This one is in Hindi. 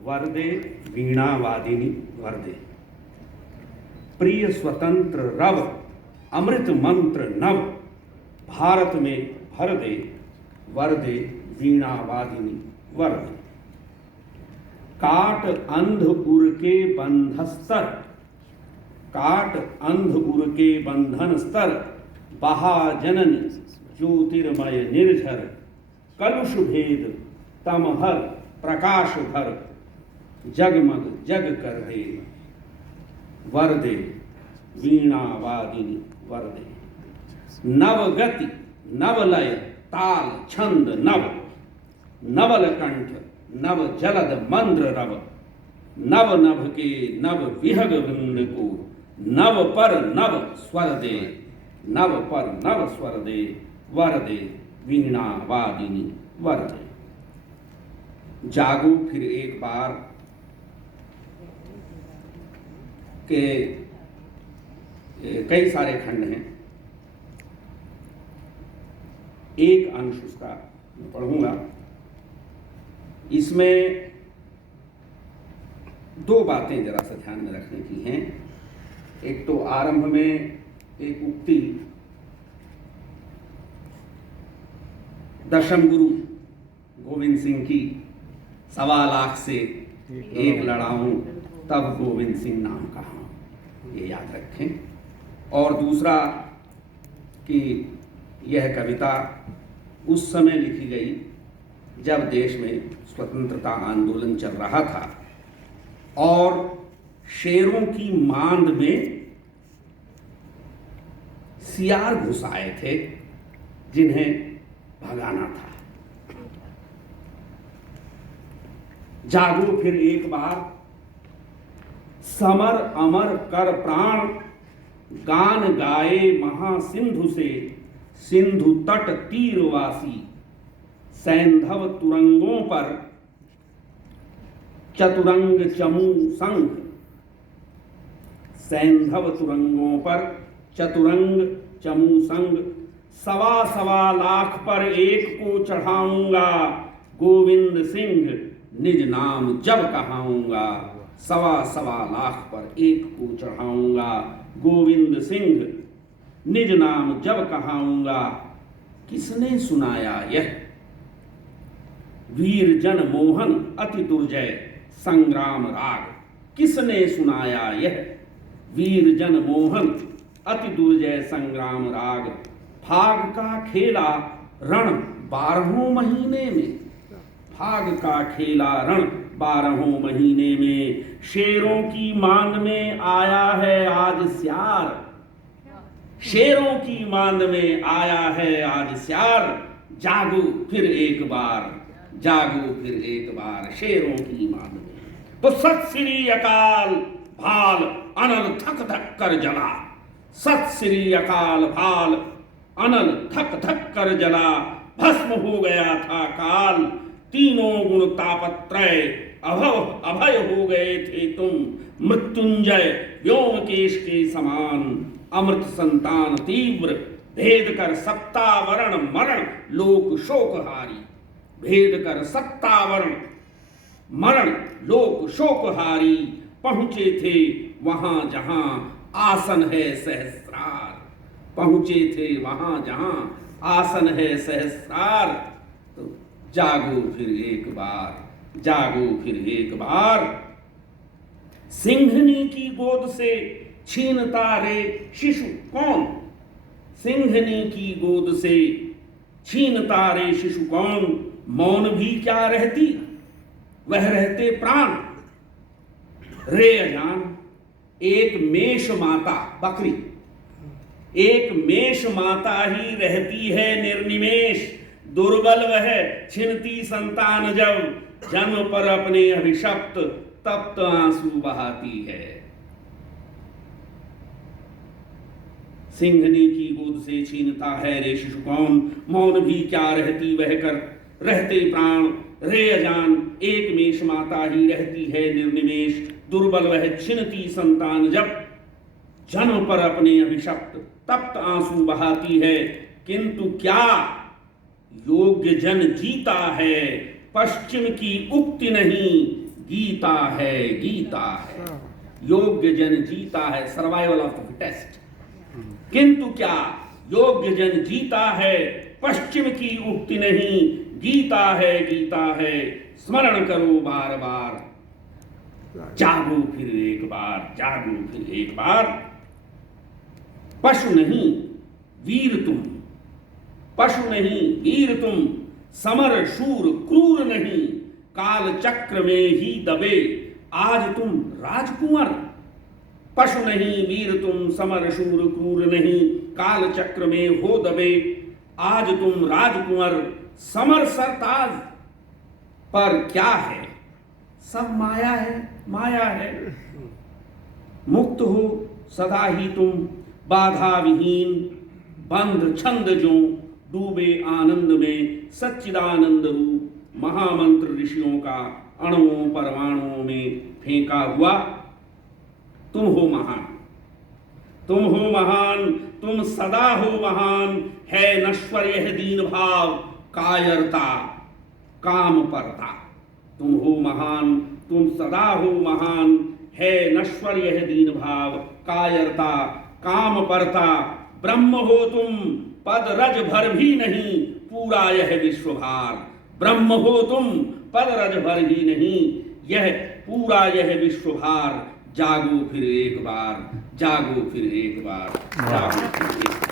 वरदे वीणावादिनी वरदे। प्रिय स्वतंत्र रव अमृत मंत्र नव, भारत में भर दे वरदे वीणावादिनी वरदे। काट अंध उर के बंधस्तर, काट अंध उर के बंधन स्तर, बहा जनन ज्योतिर्मय निर्झर, कलुष भेद तमहर प्रकाश भर, जगमग जग कर दे वरदे वीणावादिनी वरदे। नवगति नवलय ताल छंद नव, नवल कंठ नव जलद मंद्र रव, नव नभ के नव विहग वृंद को, नव पर नव स्वर दे, नव पर नव स्वर दे वरदे वीणावादिनी वरदे। जागो फिर एक बार के कई सारे खंड हैं, एक अंश उसका मैं पढ़ूंगा। इसमें दो बातें जरा सा ध्यान में रखने की हैं। एक तो आरंभ में एक उक्ति दशम गुरु गोविंद सिंह की, 1.25 लाख से एक लड़ाऊं तब गोविंद सिंह नाम कहा, ये याद रखें। और दूसरा कि यह कविता उस समय लिखी गई जब देश में स्वतंत्रता आंदोलन चल रहा था और शेरों की मांद में सियार घुस आए थे जिन्हें भगाना था। जागो फिर एक बार, समर अमर कर प्राण, गान गाए महासिंधु से, सिंधु तट तीरवासी, सैंधव तुरंगों पर चतुरंग चमू संग, सैंधव तुरंगों पर चतुरंग चमू संग, 1.25 लाख पर एक को चढ़ाऊंगा, गोविंद सिंह निज नाम जब कहाऊंगा। 1.25 लाख पर एक को चढ़ाऊंगा, गोविंद सिंह निज नाम जब कहाऊंगा। किसने सुनाया यह वीर जन मोहन अति दुर्जय संग्राम राग, किसने सुनाया यह वीर जन मोहन अति दुर्जय संग्राम राग। फाग का खेला रण 12 महीने में, फाग का खेला रण 12 महीने में, शेरों की मांद में आया है आज स्यार, शेरों की मांद में आया है आज स्यार। जागो फिर एक बार, जागो फिर एक बार शेरों की मांद में। तो सत श्री अकाल भाल अनल थक थक कर जला, सत श्री अकाल भाल अनल थक थक कर जला, भस्म हो गया था काल, तीनों गुण तापत्रय अभव अभय हो गए थे तुम, मृत्युंजय व्योमकेश के समान, अमृत संतान तीव्र, भेद कर सत्तावरण मरण लोक शोकहारी, भेद कर सत्तावरण मरण लोक शोकहारी, पहुंचे थे वहां जहां आसन है सहस्रार, पहुंचे थे वहां जहां आसन है सहस्रार। तो जागो फिर एक बार, जागो फिर एक बार, सिंहनी की गोद से छीनता रे शिशु कौन, सिंहनी की गोद से छीनता रे शिशु कौन, मौन भी क्या रहती वह रहते प्राण। रे अजान एक मेष माता बकरी, एक मेष माता ही रहती है निर्निमेष, दुर्बल वह छिनती संतान जब, जन्म पर अपने अभिशप्त तप्त आंसू बहाती है। सिंहनी की गोद से छीनता है रे शिशु कौन, मौन भी क्या रहती वह कर रहते प्राण। रे अजान एक मेष माता ही रहती है निर्निमेष, दुर्बल वह छिनती संतान जब, जन्म पर अपने अभिशप्त तप्त आंसू बहाती है। किंतु क्या योग्य जन जीता है, पश्चिम की उक्ति नहीं, गीता है, गीता है, योग्य जन जीता है, सर्वाइवल ऑफ द फिटेस्ट। किंतु क्या योग्य जन जीता है, पश्चिम की उक्ति नहीं, गीता है, गीता है, स्मरण करो बार बार, जागो फिर एक बार, जागो फिर एक बार। पशु नहीं वीर तुम, पशु नहीं वीर तुम, समर शूर क्रूर नहीं, काल चक्र में ही दबे आज तुम राजकुंवर। पशु नहीं वीर तुम, समर शूर क्रूर नहीं, काल चक्र में हो दबे आज तुम राजकुंवर। समर सरताज पर क्या है, सब माया है, माया है। मुक्त हो सदा ही तुम, बाधा विहीन, बंध छंद जो, डूबे आनंद में सच्चिदानंद रूप। महामंत्र ऋषियों का अणुओं परमाणुओं में फेंका हुआ। तुम हो महान, तुम हो महान, तुम सदा हो महान। है नश्वर यह दीन भाव, कायरता काम परता। तुम हो महान, तुम सदा हो महान। है नश्वर यह दीन भाव, कायरता काम परता। ब्रह्म हो तुम, पद रज भर भी नहीं, पूरा यह विश्वभार। ब्रह्म हो तुम, पद रज भर ही नहीं, यह पूरा यह विश्वभार। जागो फिर एक बार, जागो फिर एक बार, जागो फिर एक बार।